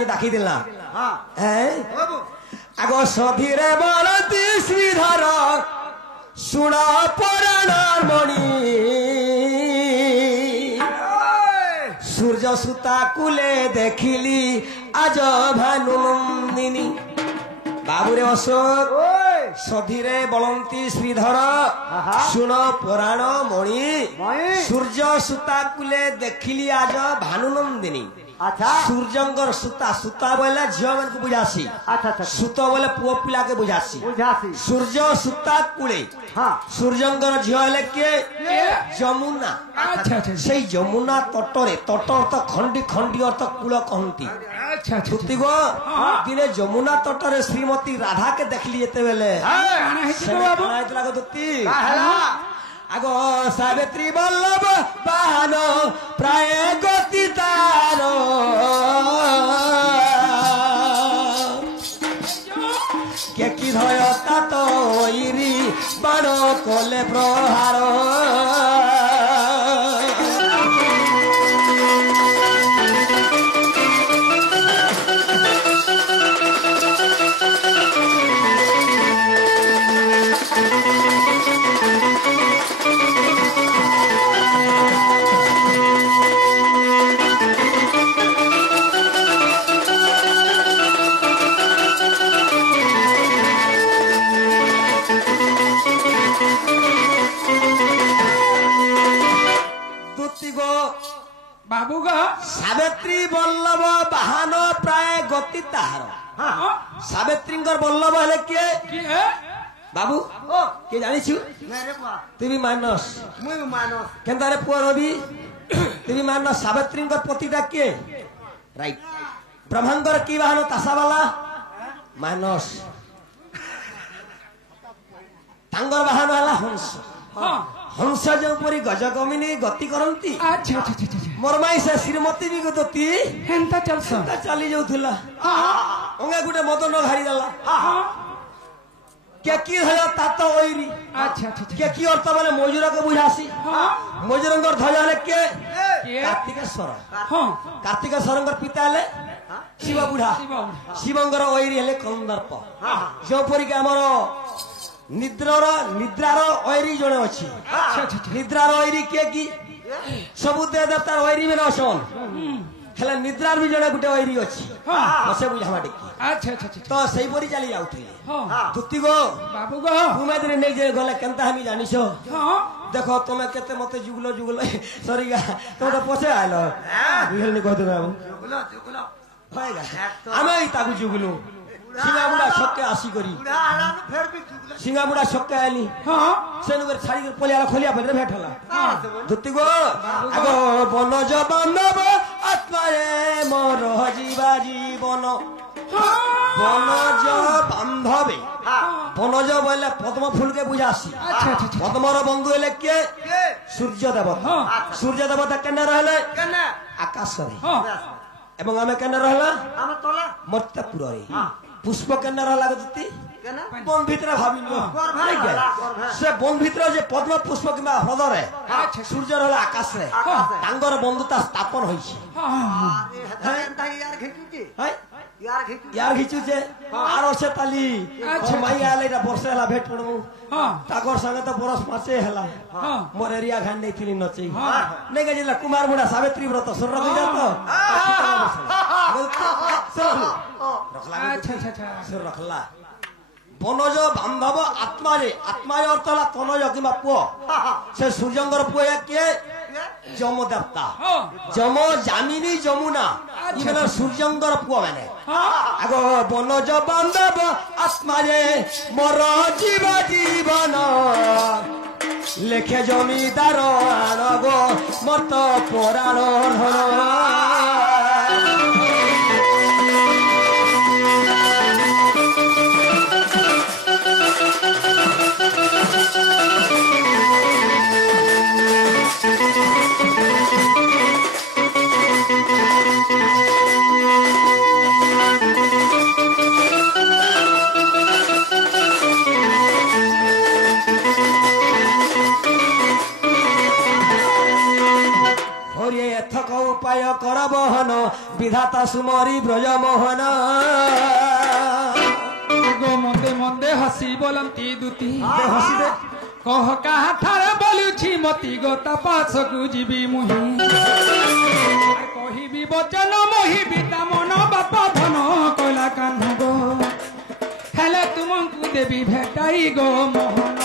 आज डाकी दिला आग सधीरे बलती श्रीधर सुण पुराण मणि सूर्य सुता कुले देखिली आज भानु नंदिनी बाबुरे अशोक सधीरे बलंती श्रीधर सुन पुराण मणि सूर्य सुता कुले देखिली आज भानु नंदिनी अच्छा सूर्यंगर सुता सुता बोले झील मन को बुझासी सुत बोले पुओ पिला के बुझासी सूर्य सुता कुले सूर्यंगर झील के जमुना से जमुना तटरे तट अर्थ खंडी खंडी अर्थ कूल कहती गो दिने जमुना तटरे श्रीमती राधा के देखली जेते बेले आग सावित्री बल्लभ बाहन प्राय गति तार के कि धय तात बाण कले प्रहार बाबू का सावित्री बल्लभ बाहन प्राय गति ताहार सावित्री बल्लभ हेले किए बाबू के जानी छु तू भी मानस केनता रे पुआ रवि तू भी मानस सावित्री पतिटा किए राइट ब्रह्मांगर की बाहन तासा वाला मानस तांगर बाहन वाला हंस हंस जो परी गजगमिनी गति करती मोरमाई से श्रीमती भी गति हेंता चलस चली जाउथला अंगे गुटे मदन घारी देला के की हला तात ओइरी के की अर्थ माने मजूर को बुझासी मजूरंगर ध्वज के कार्तिकेश्वर कार्तिकेश्वरंगर पिता ले शिव बुढ़ा शिवंगर ओइरी हेले कंदर्प जो परी के हमर निद्रार ओइरी जणे अछि निद्रार ओइरी के की सबु दे देवतार ओइरी में असन हेला निद्रार भी जणे गुटे ओइरी अछि मसे बुझामा देखी अच्छा तो सही परी चली जाउथले दुत्ती गो बाबू गो घुमेदरे नै जे गले केनता हमी जानिछो देखो तुमे केते मते जुगलो सरी गा तो पछे आइलो बुझल नि कहतो बाबू जुगलो होएगा आमे ताकू जुगलो सिंगामुड़ा छक्के आसी करी सिंगामुड़ा छक्के आली सेनु कर छाड़ी कर पोलिया खोलिया परे भेटला दुत्ती गो आगो बनज बांधव आत्मारे मोर जीवा जीवन बनज बांधवे बनज बोले पद्म फूल के बुझासी पद्मर बंधु हेले के सूर्य देवता सूर्य देवता केने रहले आकाश रे एवं आमे केने रहला आमे तोला मर्त्यपुर रे पुष्प केने रहला गति बन भितर भाबिनो से बन भितर जे पद्म पुष्प किबा हृदय रे सूर्य रहला आकाश रे तांगर बंधुता स्थापन होइछि यार घिचु जे आरो से ताली माई आले रा वर्षे हला भेट पड़मु तागर संगे तो बरस मासे हला मोर एरिया घान नै थिली नचै नै गजिला कुमार बुढा सावित्री व्रत सुर रख जातो रखला अच्छा सुर रखला बनज बांधव आत्मा रे आत्मा अर्थ हला तनज किबा पुओ से सूर्यंगर पुओ के जम देवता जम जामिनी जमुना ई माने सूर्यंगर पुओ माने आगो बनज बांधव आत्मा रे मोर जीवन लेखे जमीदार आनगो मत पुराण धन उपाय कर राधा सुमरी ब्रज मोहन गो मंदे मंदे हसी बोलंती दुती हसी दे कह काहा ठारे बोलुछि मती गो तपास को जीवी मुहि कहिबी बचन मोहिबी ता मन बापा धन कला कान्ह गो हेले तुमको देवी भेटाई गो मोहन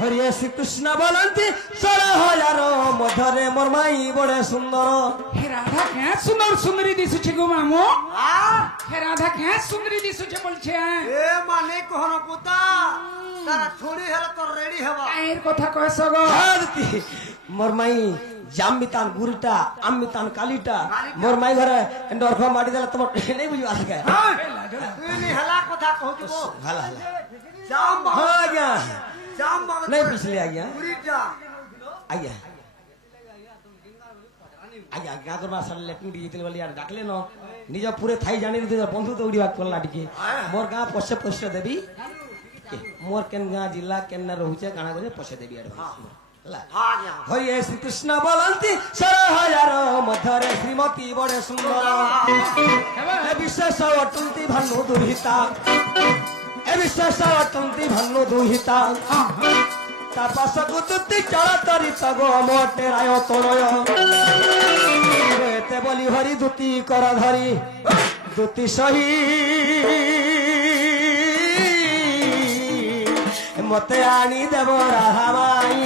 हरे श्री कृष्ण बोलती 16,000 मधरे मोर माई बड़े सुंदर हे राधा क्या सुंदर सुंदरी दिसुछि गो मामो हे राधा क्या सुंदरी दिसुछि बोलछे ए माने कोहन पुता तारा छोड़ी हेला तो रेडी हेबा काहेर कथा कहस गो हादती मोर माई जामितान गुरुटा अम्मितान कालीटा मोर माई घरे डरखो माटी देला तुम नहीं बुझी आस के तू नी हेला कथा कहतिबो हला हला जाम हां गया जाम नहीं पिछले आ गया गुरीटा आया आया क्या करबा सर लेकिन डिजिटल वाली यार डाकले न निज पूरे थाई जानी रे बंधु तो उड़ीवा करला टिके मोर गां पछे पछे देबी मोर केन गां जिला केन न रहउचे काना करे पछे देबी एडवांस हला हां गया हरे श्री कृष्ण बोलंती 16,000 मधरे श्रीमती बड़े सुंदर ए विशेष अटंती भानु दुहिता ए विशेष अटंती भानु दुहिता तापास गुतुति चला तरी तगो मोटे रायो तोरय एते बोली हरि दुति कर धरी दुति सही मते आनी देव राधा माई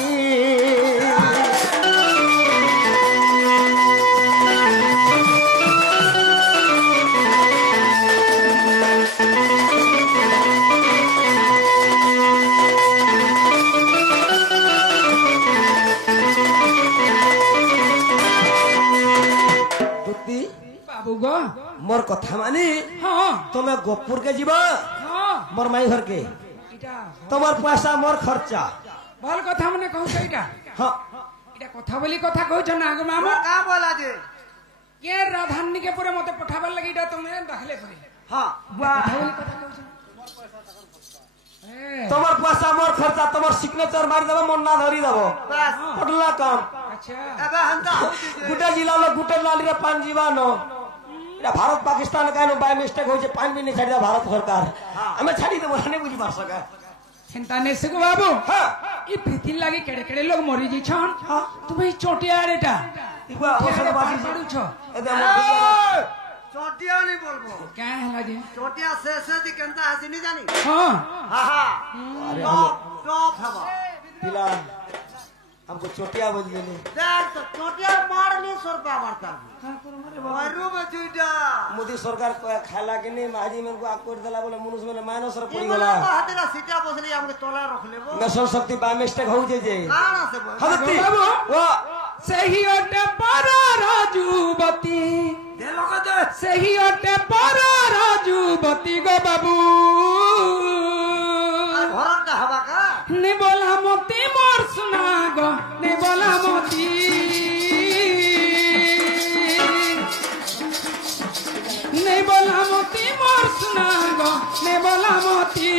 बाबू गो मोर कथा मानी हां तुम्हें गोपुर के जीवा हां मोर माई घर के इटा तुम्हार पैसा मोर खर्चा भल कथा मने कहू इटा हाँ इटा कथा बोली कथा कहू छ ना गो मामो का बोला जे के राधानी के पूरे मते पठाबल लगी इटा तुमे दाखले करे हां कथा बोली कथा कहू छ तुम्हार पैसा मोर खर्चा तुम्हार सिग्नेचर मार देबो मन ना धरी देबो बस पटला काम अच्छा एबे हंता गुटा जिला लो गुटा लाली रे पान जीवन एटा भारत पाकिस्तान कानो बाय मिस्टेक होय जे पान भी नहीं छाड़ी भारत सरकार हमें छाड़ी देबो नहीं बुझी पार सका चिंता नहीं से बाबू हां ई प्रीति लागी केड़े केड़े लोग मरी जी छन तुम्हें चोटिया एटा इबा औषध बासी पड़ू छ एदे चोटिया नहीं बोलबो क्या हला जे चोटिया से दी केनता हसी नहीं जानी हां हां हां अरे टॉप हवा पिला हमको चोटिया बोल देनी देख तो चोटिया मार नहीं 100 रुपया मारता मारू बचुटा मोदी सरकार को खाला के नहीं माजी मन को आकोर देला बोले मनुष्य में माइनस रे पड़ी गला हातेला सीटा बसली हमके तोला रख लेबो मिशन शक्ति बाय मिस्टेक हो जे काना से बोल हदती बाबू वा सही ओटे पारा राजूबती दे लोग दे सही ओटे पारा राजूबती गो बाबू घर का हवा का ने बोला मोती मोर सुना गो ने बोला मोती ने बोला मोती मोर सुना गो ने बोला मोती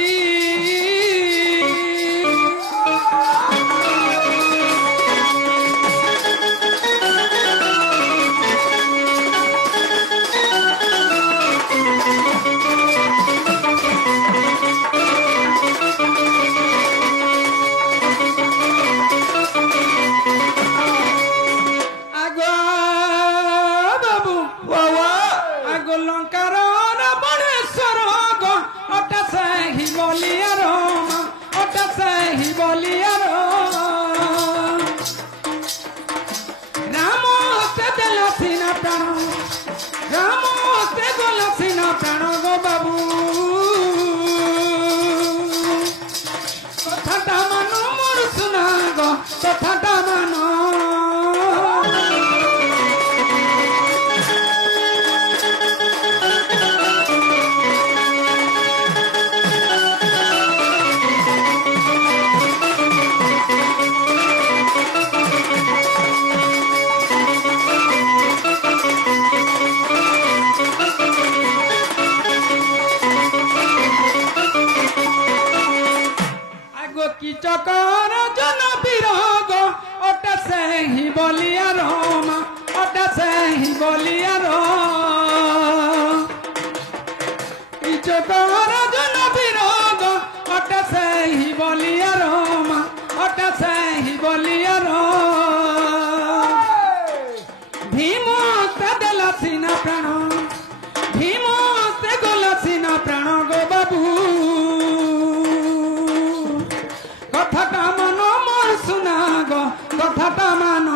ସେହି ବଲିଆର ଇଜତର ଜନ ବିରୋଧ ଅଟେ ସେହି ବଲିଆର ମା ଅଟେ ସେହି ବଲିଆର ভীম তে দেলা সিনা প্রাণ ভীম তে গলা সিনা প্রাণ গো বাবু কথাটা মান মোর শুনা গো কথাটা মান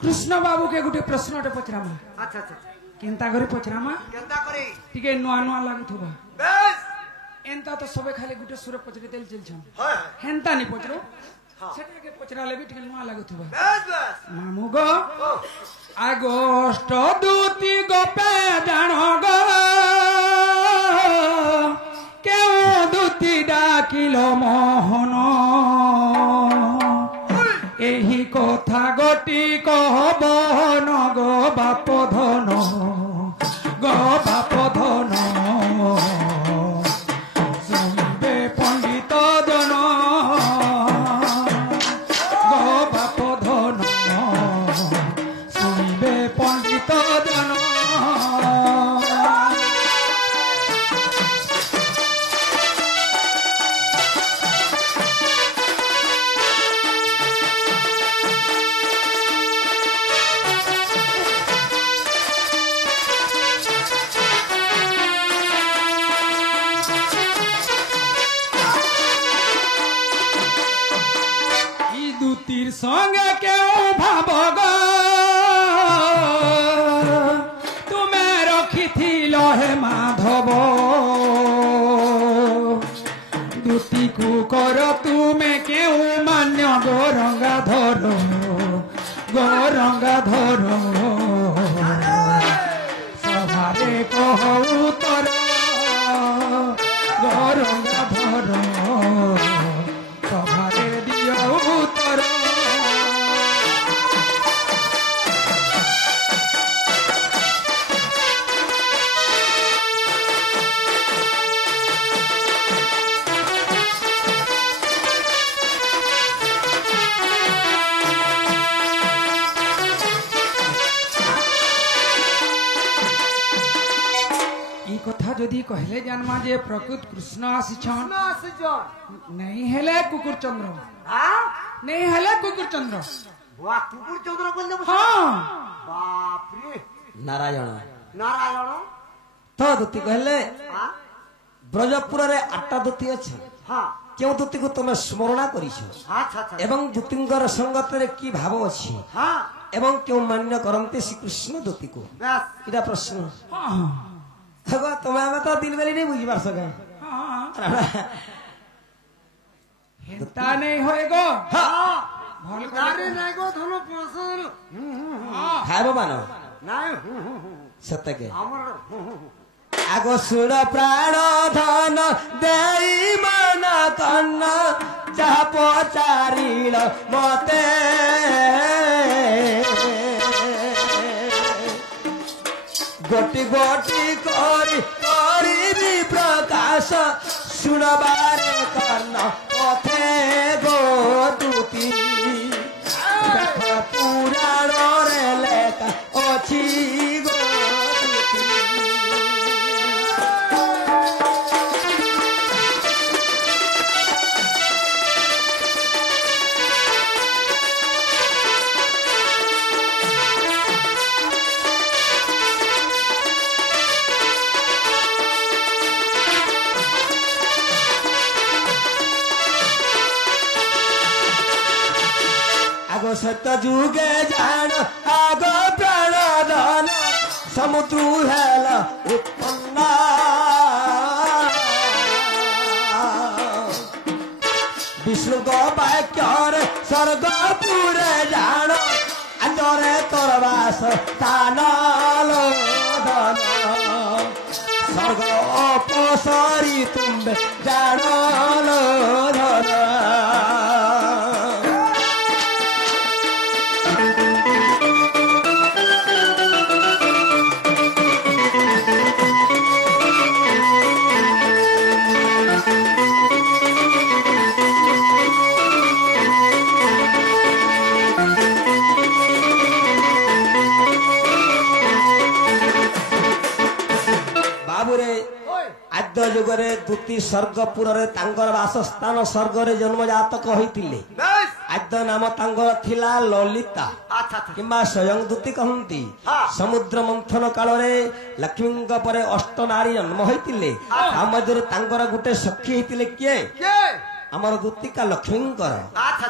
कृष्ण बाबू के गुटे प्रश्न पचरामा अच्छा अच्छा केनता करे पचरामा केनता करे टिके नुआ नुआ लागुथबा बेस एनता तो सबे खाली गुटे सुर पचरे तेल चल छन हां हेनता नि पचरो सेटा के पचरा लेबी टिके नुआ लागुथबा बेस बेस मामू गो আগষ্ট দুতি গোপে জানো গো কেউ দুতি ডাকিল মোহন এই কথা গটি কহব নগ বাপ ধন গো বাপ ধন শুনবে পণ্ডিত জন গো বাপ ধন শুনবে পণ্ডিত জন দুতির সঙ্গে কেউ ভাব গো তুমি রখিথিল হে মাধব দুতিকু কর তুমি কেউ মান্য গৌরঙ্গাধর গৌরঙ্গাধর সভারে কহ উত্তর গৌরঙ্গাধর সভারে দিও উত্তর কথা যদি কহিলে জানমা যে প্রকৃত কৃষ্ণ আসিছন ना सजन नहीं हेले कुकुर चंद्र हां नहीं हेले कुकुर चंद्र वाह कुकुर चंद्र बोल दे हाँ बाप रे नारायण नारायण तो दुती कहले हां ब्रजपुर रे 8टा दुती अछि हां केउ दुती को तुम स्मरण करिछ अच्छा अच्छा एवं दुतींगर संगत रे की भाव अछि हां एवं केउ मान्य करन्ते श्री कृष्ण दुती को बस इदा प्रश्न हाँ देखो तुम्हें हमें तो दिल बेली नहीं बुझी पार सके हाँ हेंता नहीं होएगो हां भल नारे नहीं गो धनो प्रसन्न हाँ खाइबो मानो नहीं सत्य के हमर आगो सुर प्राण धन देई मन कन्न चाह पचारिल मते गोटी गोटी करी करी प्रकाश सुनबारे कर्ण पथे गो दुती पुराण रे लेखा अछि गो दुती आगो सत्य जुगे जान आगो प्राण धन समुद्र हेल उत्पन्न विष्णु को बाक्यर स्वर्ग पूरे जानो अंदरे तोर वास स्थान स्वर्ग अपसरी तुम्बे जानो धन आद्य जुगरे दूती स्वर्गपुर बासस्थान स्वर्ग जन्मजातक होइतिले आद्य नाम तांगर थिला ललिता किंबा स्वयं दूती कहती समुद्र मंथन काल लक्ष्मी परे अष्ट नारी जन्म होइतिले आ मध्य तांगर गुटे सखी होइतिले किए आमर दूतिका लक्ष्मींकर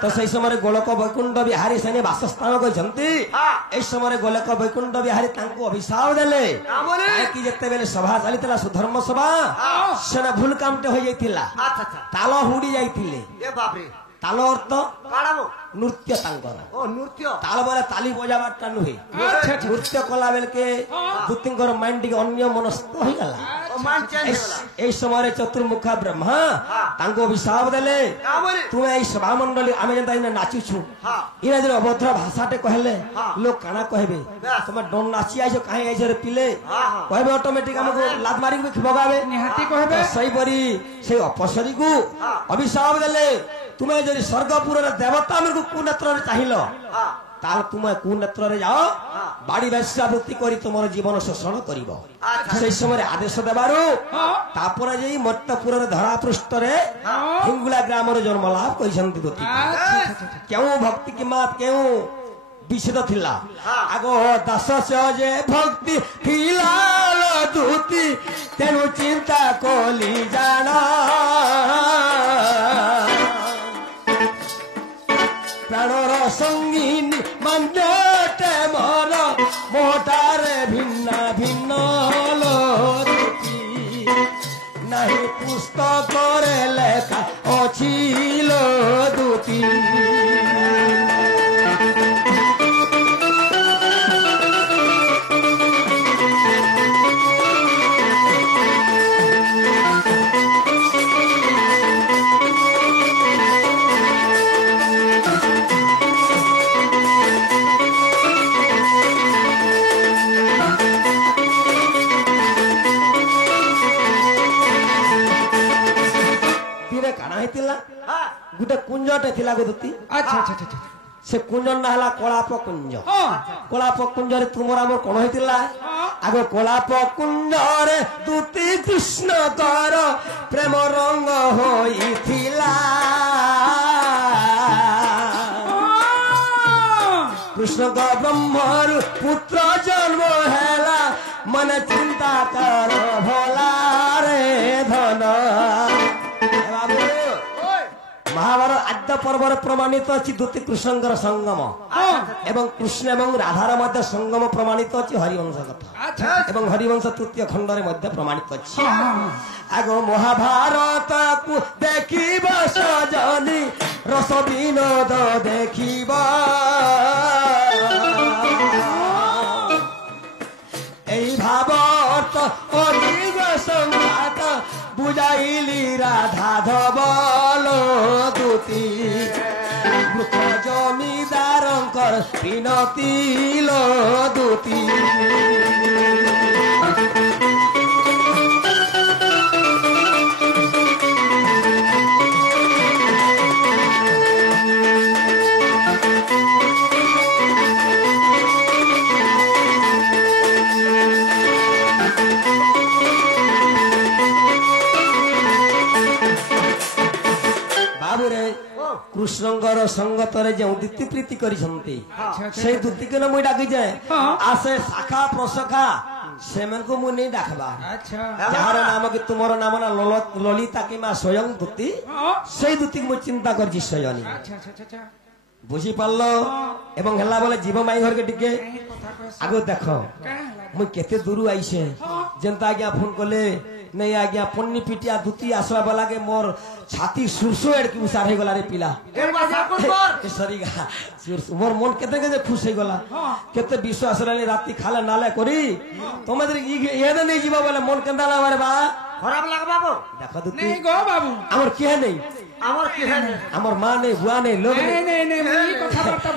तो सही समय गोलक वैकुंठ बिहारी से बासस्थान कहते समय गोलक वैकुंठ बिहारी अभिशाप देले कि जिते सभा चली सुधर्म सभा से भूल कामटे हो जाइतिला ताल हुड़ी जाइतिले ताल अर्थ नृत्य नृत्य ताल बोले ताली बजाबाटा नुहे नृत्य कला बेल के दूतींकर माइंड टी अन्य मनस्थ हो गला समय चतुर्मुखा ब्रह्मा अभिशाप देले तुम्हें सभा मंडली आम जेनता नाचुछु इना जो अभद्र भाषाटे कहले लोग काना कहबे तुम डन नाची आइछ कहीं आइछ रे पिले कहबे ऑटोमेटिक हमको लात मारी के खिबगावे निहाती कहबे सही परी से अपसरी को अभिशाप देले तुम्हें जदि स्वर्गपुर देवता मेरे को कुनेत्र चाहिए ताल तुम्हें कुनेत्र जाओ बाड़ी वेश्यावृत्ति करी तुम जीवन शोषण कर समय आदेश देवारू तापर जे मर्तपुर धरा पृष्ठ हिंगुला ग्राम जन्म लाभ कर क्यों भक्ति की मात क्यों विषद थिला आगो दास जे भक्ति थिला दूती तेनु चिंता कोली जाना प्राणर संगीनी मंडटे मर मोटारे भिन्न भिन्न लोती नहीं पुस्तक लेखा अच्छी दूती गोटे कुंजटे थिला गोदूती अच्छा अच्छा अच्छा से कुंज ना हला कलाप कुंज कलाप कुंज रे तुमर हमर कोन हेतिला आगो कलाप कुंज रे दूती कृष्ण कर प्रेम रंग होइथिला कृष्ण का ब्रह्मर पुत्र जन्म हैला मन चिंता कर भोला रे धन महाभारत आद्य पर्व प्रमाणित अच्छी दूती कृष्ण संगम एवं कृष्ण एवं राधार मध्य संगम प्रमाणित अच्छी हरिवंश कथा एवं हरिवंश तृतीय खंड मध्य प्रमाणित अच्छी आगो महाभारत को देखिब सजनी रस विनोद देखिब एई भावत अनिग संघात बुझाइली राधा धबल दूती मुख जमीदारंकर पिनती लो दूती कृष्णଙ୍କର संगतरे जो दीप्ति प्रीति करिसंती से दूती के मुई डाकी जाए आसे शाखा प्रशाखा सेमन को मुई नहीं डाकबा जहार नाम कि तुमरो नाम ना ललिता कि मा स्वयं दूती से दूती को चिंता करछि सयनी बुझी पारलो एवं हला बोले जीव माई घर के टिके आगो देखो मुई केते दूर आइसे जनता आज्ञा फोन कले नहीं आज्ञा पन्नी पिटिया धुती आसवा वाला के मोर छाती सुरसो एड़ की उसार हे गला रे पिला सरीगा मोर मन केते केते खुश हे गला केते विश्वास रहले राती खाले नाले करी तोमदर ये नहीं जीवा बोले मन केंदाला बारे बा खराब लाग बाबू देखो तो नहीं गो बाबू हमर के नहीं আমার কি হয় हमर मां नहीं बुआ नहीं लोग नहीं नहीं नहीं ये कथा बार्ता